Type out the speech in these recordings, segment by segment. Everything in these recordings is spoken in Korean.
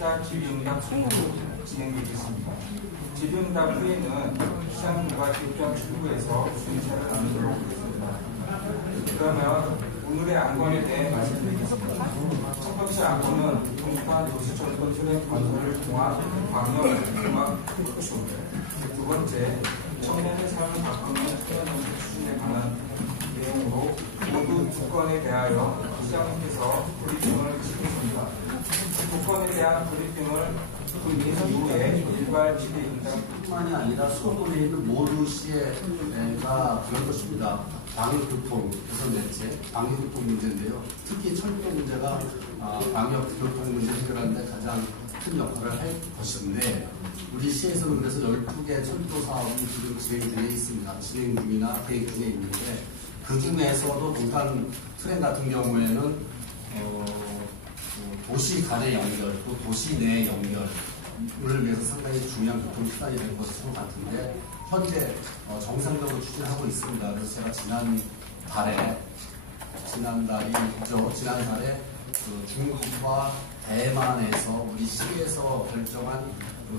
청취자 질의응답 진행되겠습니다. 질의응답 후에는 시장님과 입장 출구에서 순서를 나누도록 하겠습니다. 그러면 오늘의 안건에 대해 말씀드리겠습니다. 첫 번째 안건은 동탄 도시철도 트램 건설을 통한 광역 구축. 두 번째, 청년의 삶을 바꾸는 트램 추진에 관한 내용으로 모두 두 건에 대하여 시장님께서 브리핑을 시켰습니다. 두 건에 대한 브리핑을 그 이후에 일괄 질의응답뿐만이 아니라 소문에 있는 모두 시에가 그럴 것입니다. 방역교통 우선 넷째 방역교통 문제인데요. 특히 철도 문제가 방역교통 문제 해결하는데 가장 큰 역할을 할 것인데, 우리 시에서는 그래서 12개 철도 사업이 지금 진행 중에 있습니다. 진행 중이나 계획 중에 있는데, 그 중에서도 동탄 트램 같은 경우에는 도시 간의 연결, 또 도시 내 연결을 위해서 상당히 중요한 교통수단이 될 것으로 같은데, 현재 정상적으로 추진하고 있습니다. 그래서 제가 지난달에 그 중국과 대만에서 우리 시에서 결정한 그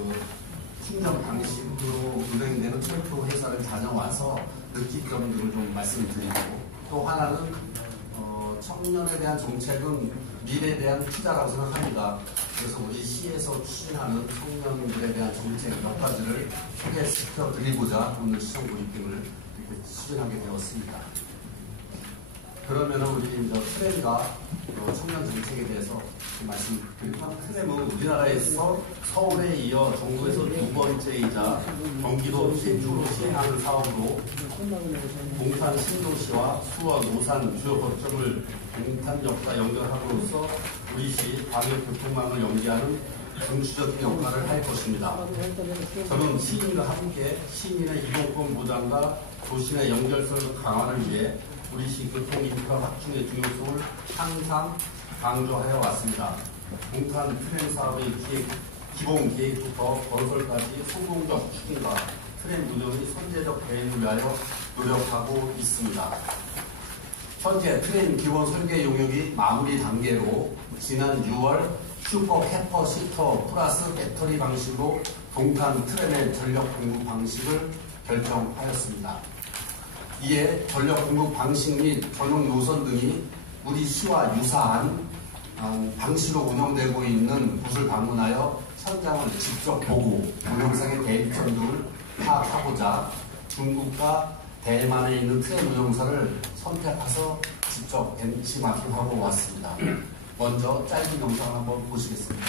충전 방식으로 운행되는 철도 회사를 다녀와서 느낀 점들을 좀 말씀드리고, 또 하나는 청년에 대한 정책은 미래에 대한 투자라고 생각합니다. 그래서 우리 시에서 추진하는 청년들에 대한 정책 몇 가지를 소개시켜 드리고자 오늘 시청 브리핑을 이렇게 추진하게 되었습니다. 그러면 우리 트램과 청년 정책에 대해서 말씀드리면, 트램은 우리나라에서 서울에 이어 전국에서 두 번째이자 경기도 최초로 시행하는 사업으로 동탄 신도시와 수원, 오산 주요 거점을 동탄역과 연결함으로써 우리 시 광역교통망을 연계하는 중추적인 역할을 할 것입니다. 저는 시민과 함께 시민의 이동권 보장과 도시 내 연결성 강화를 위해 우리 시 교통인프라 확충의 중요성을 항상 강조하여 왔습니다. 동탄 트램 사업의 기본 계획부터 건설까지 성공적 추진과 트램 운영의 선제적 대응을 위하여 노력하고 있습니다. 현재 트램 기본 설계 용역이 마무리 단계로 지난 6월 슈퍼 캐퍼시터 플러스 배터리 방식으로 동탄 트램의 전력 공급 방식을 결정하였습니다. 이에 전력 공급 방식 및 전용 노선 등이 우리 시와 유사한 방식으로 운영되고 있는 곳을 방문하여 현장을 직접 보고 운영상의 대입점 등을 파악하고자 중국과 대만에 있는 트램 운영사를 선택해서 직접 벤치마킹하고 왔습니다. 먼저 짧은 영상을 한번 보시겠습니다.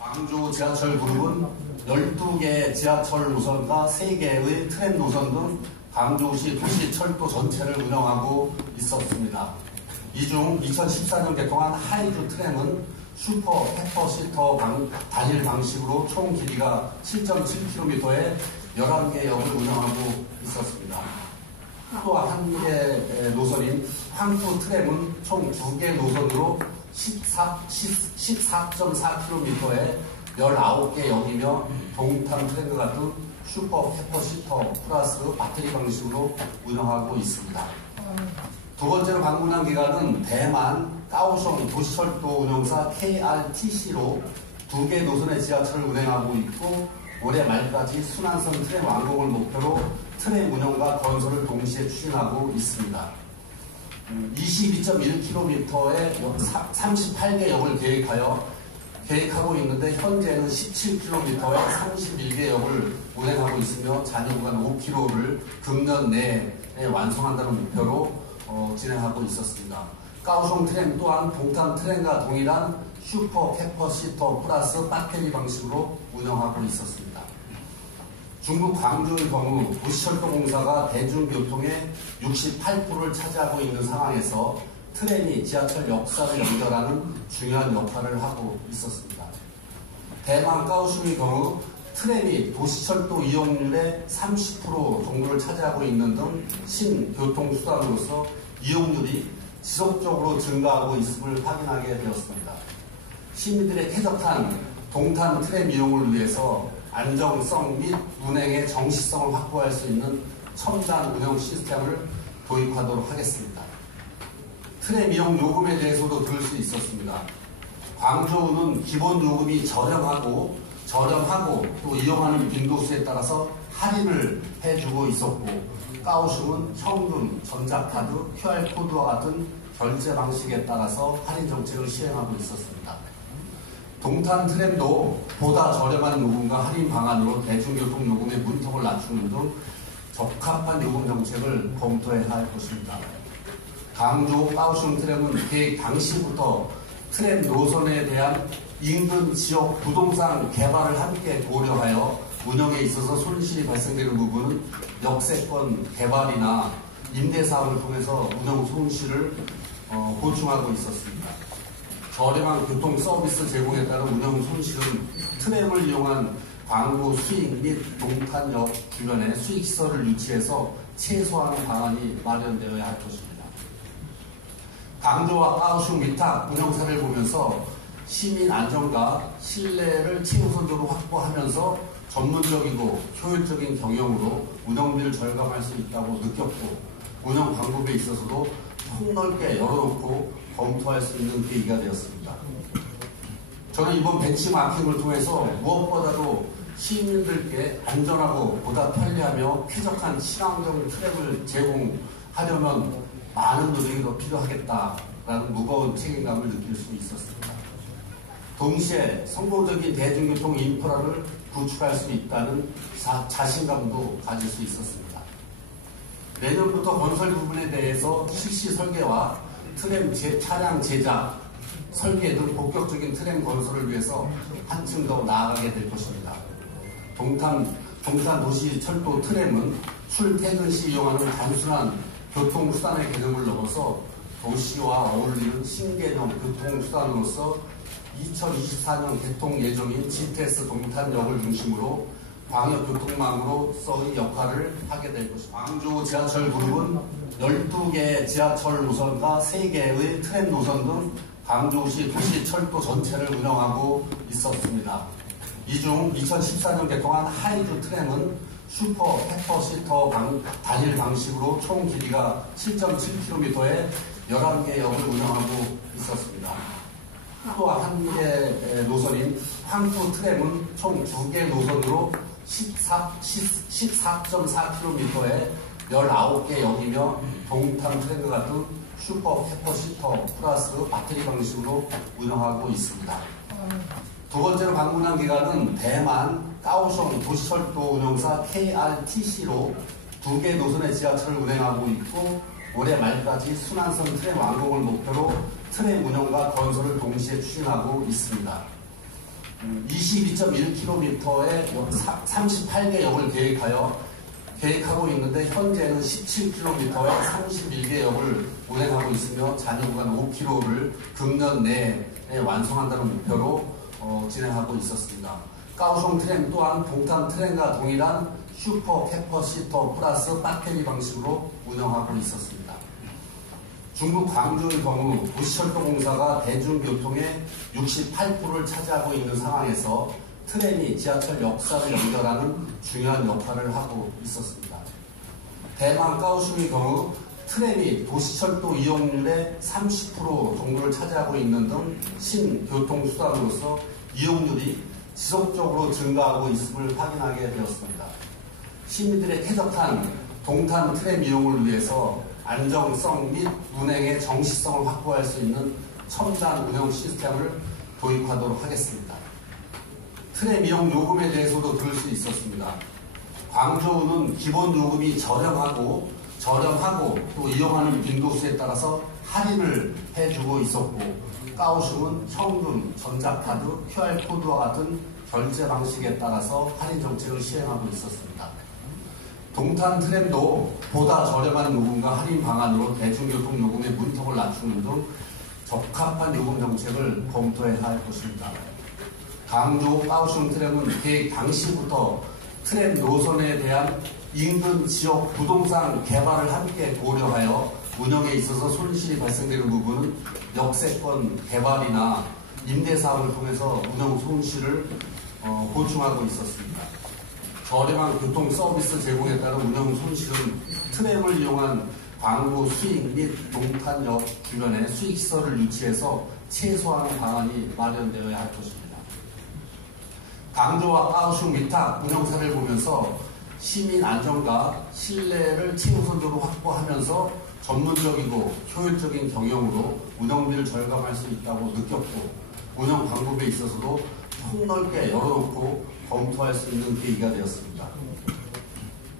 광주 지하철 그룹은 12개 지하철 노선과 3개의 트램 노선 등 광주시 도시철도 전체를 운영하고 있었습니다. 이 중 2014년 개통한 하이주 트램은 슈퍼 캐퍼시터 단일 방식으로 총 길이가 7.7km의 11개 역을 운영하고 있었습니다. 또 한 개 노선인 황토 트램은 총 2개 노선으로 14.4km의 19개 역이며 동탄 트램과 같은 슈퍼 캐퍼시터 플러스 배터리 방식으로 운영하고 있습니다. 두 번째로 방문한 기관은 대만 까오숑 도시철도 운영사 KRTC로 2개 노선의 지하철을 운행하고 있고, 올해 말까지 순환선 트램 완공을 목표로 트램 운영과 건설을 동시에 추진하고 있습니다. 22.1km의 38개 역을 계획하여 계획하고 있는데 현재는 17km에 31개 역을 운행하고 있으며 잔여 구간 5km를 금년 내에 완성한다는 목표로 진행하고 있었습니다. 까오숑 트램 또한 동탄 트램과 동일한 슈퍼 캐퍼시터 플러스 배터리 방식으로 운영하고 있었습니다. 중국 광주의 경우 도시철도공사가 대중교통의 68%를 차지하고 있는 상황에서 트램이 지하철 역사를 연결하는 중요한 역할을 하고 있었습니다. 대만 까오숑의 경우 트램이 도시철도 이용률의 30% 정도를 차지하고 있는 등 신교통수단으로서 이용률이 지속적으로 증가하고 있음을 확인하게 되었습니다. 시민들의 쾌적한 동탄 트램 이용을 위해서 안정성 및 운행의 정시성을 확보할 수 있는 첨단 운영 시스템을 도입하도록 하겠습니다. 트램 이용 요금에 대해서도 들을 수 있었습니다. 광저우는 기본 요금이 저렴하고 또 이용하는 빈도수에 따라서 할인을 해주고 있었고, 까오숑은 현금, 전자카드, QR코드와 같은 결제 방식에 따라서 할인 정책을 시행하고 있었습니다. 동탄 트램도 보다 저렴한 요금과 할인 방안으로 대중교통 요금의 문턱을 낮추는 등 적합한 요금 정책을 검토해야 할 것입니다. 강조 까오숑 트램은 계획 당시부터 트램 노선에 대한 인근 지역 부동산 개발을 함께 고려하여 운영에 있어서 손실이 발생되는 부분은 역세권 개발이나 임대사업을 통해서 운영 손실을 보충하고 있었습니다. 저렴한 교통 서비스 제공에 따른 운영 손실은 트램을 이용한 광고 수익 및 동탄역 주변에 수익시설을 유치해서 최소화하는 방안이 마련되어야 할 것입니다. 광저우와 까오숑 위탁 운영사를 보면서 시민 안전과 신뢰를 최우선적으로 확보하면서 전문적이고 효율적인 경영으로 운영비를 절감할 수 있다고 느꼈고, 운영 방법에 있어서도 폭넓게 열어놓고 검토할 수 있는 계기가 되었습니다. 저는 이번 벤치마킹을 통해서 무엇보다도 시민들께 안전하고 보다 편리하며 쾌적한 친환경 트램을 제공하려면 많은 노력이 더 필요하겠다라는 무거운 책임감을 느낄 수 있었습니다. 동시에 성공적인 대중교통 인프라를 구축할 수 있다는 자신감도 가질 수 있었습니다. 내년부터 건설 부분에 대해서 실시 설계와 트램 차량 제작, 설계 등 본격적인 트램 건설을 위해서 한층 더 나아가게 될 것입니다. 동탄 도시 철도 트램은 출퇴근 시 이용하는 단순한 교통수단의 개념을 넘어서 도시와 어울리는 신개념 교통수단으로서 2024년 개통 예정인 GTS 동탄역을 중심으로 광역교통망으로서의 역할을 하게 될 것입니다. 광주 지하철 그룹은 12개의 지하철 노선과 3개의 트램 노선 등 광주시 도시철도 전체를 운영하고 있었습니다. 이 중 2014년 개통한 하이주 트램은 슈퍼 캐퍼시터 단일 방식으로 총 길이가 7.7km의 11개 역을 운영하고 있었습니다. 또 한 개 노선인 황토 트램은 총 2개 노선으로 14.4km의 19개 역이며 동탄 트램과 같은 슈퍼 캐퍼시터 플러스 배터리 방식으로 운영하고 있습니다. 두 번째로 방문한 기관은 대만 까오숑 도시철도 운영사 KRTC로 2개 노선의 지하철을 운행하고 있고, 올해 말까지 순환선 트램 완공을 목표로 트램 운영과 건설을 동시에 추진하고 있습니다. 22.1km의 38개 역을 계획하고 있는데 현재는 17km의 31개 역을 운행하고 있으며 잔여 구간 5km를 금년 내에 완성한다는 목표로 진행하고 있었습니다. 까오숑 트램 또한 동탄 트램과 동일한 슈퍼 캐퍼시터 플러스 배터리 방식으로 운영하고 있었습니다. 중국 광주의 경우 도시철도공사가 대중교통의 68%를 차지하고 있는 상황에서 트램이 지하철 역사를 연결하는 중요한 역할을 하고 있었습니다. 대만 까오숑의 경우 트램이 도시철도 이용률의 30% 정도를 차지하고 있는 등 신교통수단으로서 이용률이 지속적으로 증가하고 있음을 확인하게 되었습니다. 시민들의 쾌적한 동탄 트램 이용을 위해서 안정성 및 운행의 정시성을 확보할 수 있는 첨단 운영 시스템을 도입하도록 하겠습니다. 트램 이용 요금에 대해서도 들을 수 있었습니다. 광저우는 기본 요금이 저렴하고 또 이용하는 빈도수에 따라서 할인을 해주고 있었고, 까오슝은 현금, 전자카드, QR코드와 같은 결제 방식에 따라서 할인 정책을 시행하고 있었습니다. 동탄 트램도 보다 저렴한 요금과 할인 방안으로 대중교통 요금의 문턱을 낮추는 등 적합한 요금 정책을 검토해야 할 것입니다. 강조 까오슝 트램은 계획 당시부터 트램 노선에 대한 인근 지역 부동산 개발을 함께 고려하여 운영에 있어서 손실이 발생되는 부분은 역세권 개발이나 임대사업을 통해서 운영 손실을 보충하고 있었습니다. 저렴한 교통 서비스 제공에 따른 운영 손실은 트램을 이용한 광고 수익 및 동탄역 주변에 수익시설을 유치해서 최소화하는 방안이 마련되어야 할 것입니다. 강조와 까오슝 위탁 운영사를 보면서 시민 안전과 신뢰를 최우선적으로 확보하면서 전문적이고 효율적인 경영으로 운영비를 절감할 수 있다고 느꼈고, 운영 방법에 있어서도 폭넓게 열어놓고 검토할 수 있는 계기가 되었습니다.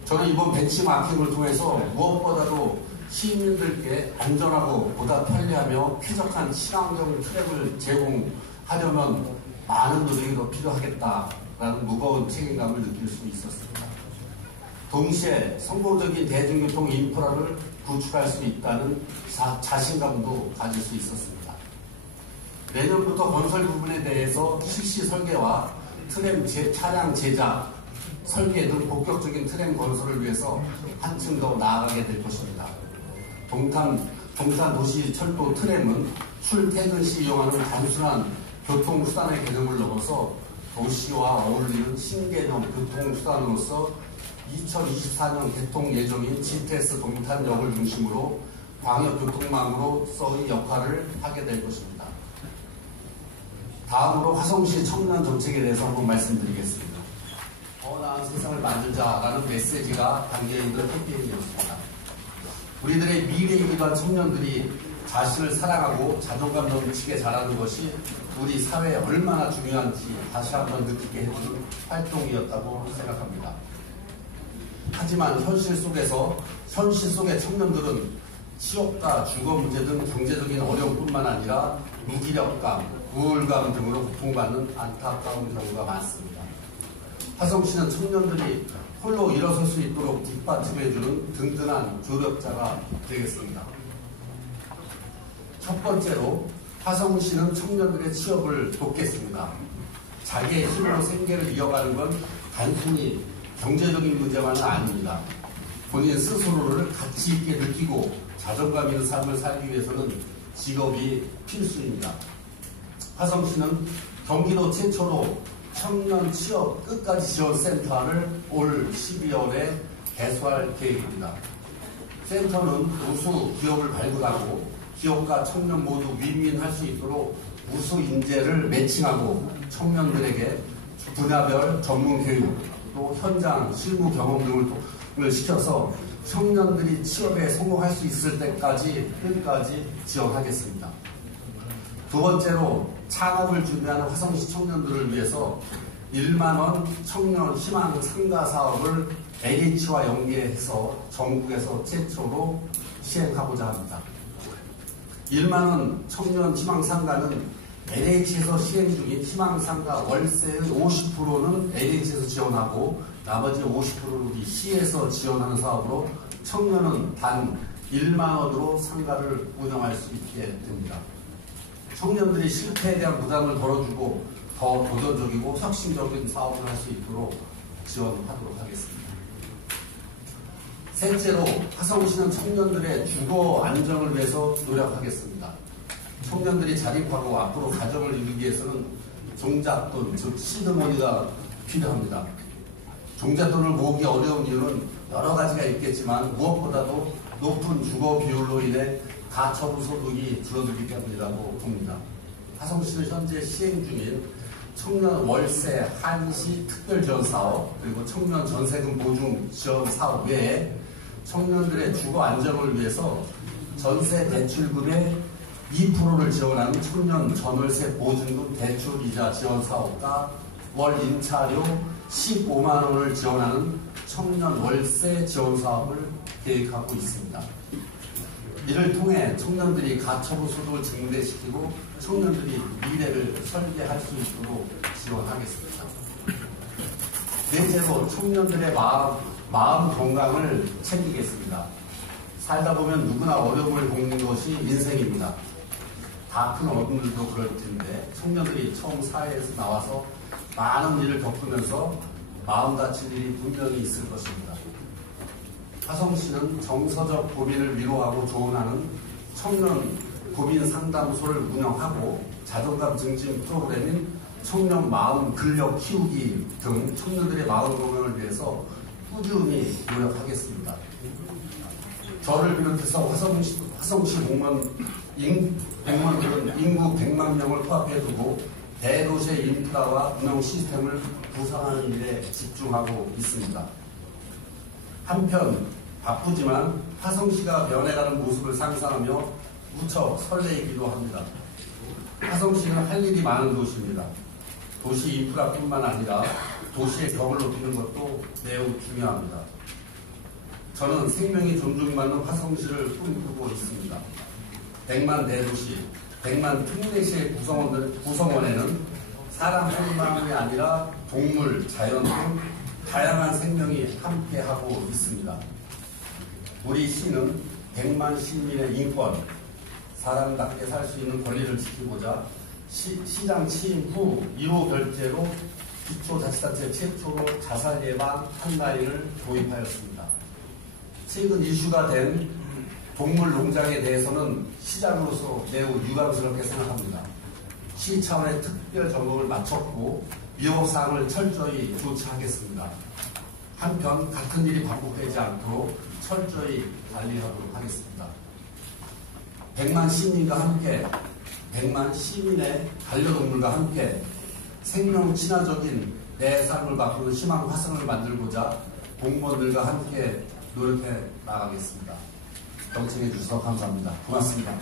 저는 이번 벤치마킹을 통해서 무엇보다도 시민들께 안전하고 보다 편리하며 쾌적한 친환경 트랙을 제공하려면 많은 노력이 더 필요하겠다라는 무거운 책임감을 느낄 수 있었습니다. 동시에 성공적인 대중교통 인프라를 구축할 수 있다는 자신감도 가질 수 있었습니다. 내년부터 건설 부분에 대해서 실시 설계와 트램 차량 제작, 설계 등 본격적인 트램 건설을 위해서 한층 더 나아가게 될 것입니다. 동탄 도시철도 트램은 출퇴근 시 이용하는 단순한 교통수단의 개념을 넘어서 도시와 어울리는 신개념 교통수단으로서 2024년 개통 예정인 GTS 동탄역을 중심으로 광역교통망으로서의 역할을 하게 될 것입니다. 다음으로 화성시 청년 정책에 대해서 한번 말씀드리겠습니다. 더 나은 세상을 만들자라는 메시지가 담겨있는 캠페인이었습니다. 우리들의 미래이기도 한 청년들이 자신을 사랑하고 자존감 넘치게 자라는 것이 우리 사회에 얼마나 중요한지 다시 한번 느끼게 해주는 활동이었다고 생각합니다. 하지만 현실 속의 청년들은 취업과 주거 문제 등 경제적인 어려움뿐만 아니라 무기력감, 우울감 등으로 고통받는 안타까운 경우가 많습니다. 화성시는 청년들이 홀로 일어설 수 있도록 뒷받침해주는 든든한 조력자가 되겠습니다. 첫 번째로 화성시는 청년들의 취업을 돕겠습니다. 자기의 힘으로 생계를 이어가는 건 단순히 경제적인 문제만은 아닙니다. 본인 스스로를 가치 있게 느끼고 자존감 있는 삶을 살기 위해서는 직업이 필수입니다. 화성시는 경기도 최초로 청년 취업 끝까지 지원 센터를 올 12월에 개소할 계획입니다. 센터는 우수 기업을 발굴하고 기업과 청년 모두 윈윈할 수 있도록 우수 인재를 매칭하고 청년들에게 분야별 전문 교육, 또 현장 실무 경험 등을 시켜서 청년들이 취업에 성공할 수 있을 때까지 끝까지 지원하겠습니다. 두 번째로 창업을 준비하는 화성시 청년들을 위해서 1만원 청년 희망 상가 사업을 LH와 연계해서 전국에서 최초로 시행하고자 합니다. 1만원 청년 희망 상가는 LH에서 시행 중인 희망 상가 월세의 50%는 LH에서 지원하고 나머지 50%를 우리 시에서 지원하는 사업으로 청년은 단 1만 원으로 상가를 운영할 수 있게 됩니다. 청년들이 실패에 대한 부담을 덜어주고 더 도전적이고 혁신적인 사업을 할 수 있도록 지원하도록 하겠습니다. 셋째로 화성시는 청년들의 주거 안정을 위해서 노력하겠습니다. 청년들이 자립하고 앞으로 가정을 이루기 위해서는 종잣돈, 즉 시드머니가 필요합니다. 종잣돈을 모으기 어려운 이유는 여러 가지가 있겠지만 무엇보다도 높은 주거 비율로 인해 가처분 소득이 줄어들기 때문이라고 봅니다. 화성시는 현재 시행 중인 청년 월세 한시 특별지원 사업, 그리고 청년 전세금 보증 지원 사업 외에 청년들의 주거 안정을 위해서 전세 대출금의 2%를 지원하는 청년 전월세 보증금 대출이자 지원 사업과 월 임차료 15만 원을 지원하는 청년 월세 지원 사업을 계획하고 있습니다. 이를 통해 청년들이 가처분 소득을 증대시키고 청년들이 미래를 설계할 수 있도록 지원하겠습니다. 넷째로 청년들의 마음 건강을 챙기겠습니다. 살다 보면 누구나 어려움을 겪는 것이 인생입니다. 다 큰 어른들도 그럴 텐데 청년들이 처음 사회에서 나와서 많은 일을 겪으면서 마음 다칠 일이 분명히 있을 것입니다. 화성시는 정서적 고민을 위로하고 조언하는 청년 고민 상담소를 운영하고 자존감 증진 프로그램인 청년 마음 근력 키우기 등 청년들의 마음 건강을 위해서 꾸준히 노력하겠습니다. 저를 비롯해서 화성시 공무원들은 인구 100만 명을 코앞에 두고 대도시의 인프라와 운영 시스템을 구상하는 일에 집중하고 있습니다. 한편 바쁘지만 화성시가 변해가는 모습을 상상하며 무척 설레이기도 합니다. 화성시는 할 일이 많은 도시입니다. 도시 인프라뿐만 아니라 도시의 벽을 높이는 것도 매우 중요합니다. 저는 생명이 존중받는 화성시를 꿈꾸고 있습니다. 100만 대도시, 100만 특례시의 구성원에는 사람뿐만이 아니라 동물, 자연 등 다양한 생명이 함께하고 있습니다. 우리 시는 100만 시민의 인권, 사람답게 살 수 있는 권리를 지키고자 시장 취임 후 1호 결제로 기초자치단체 최초로 자살 예방 한라인을 도입하였습니다. 최근 이슈가 된 동물 농장에 대해서는 시장으로서 매우 유감스럽게 생각합니다. 시 차원의 특별 점검을 마쳤고 위법사항을 철저히 조치하겠습니다. 한편 같은 일이 반복되지 않도록 철저히 관리하도록 하겠습니다. 100만 시민과 함께 100만 시민의 반려동물과 함께 생명 친화적인 내 삶을 바꾸는 희망 화성을 만들고자 공무원들과 함께 노력해 나가겠습니다. 경청해 주셔서 감사합니다. 고맙습니다.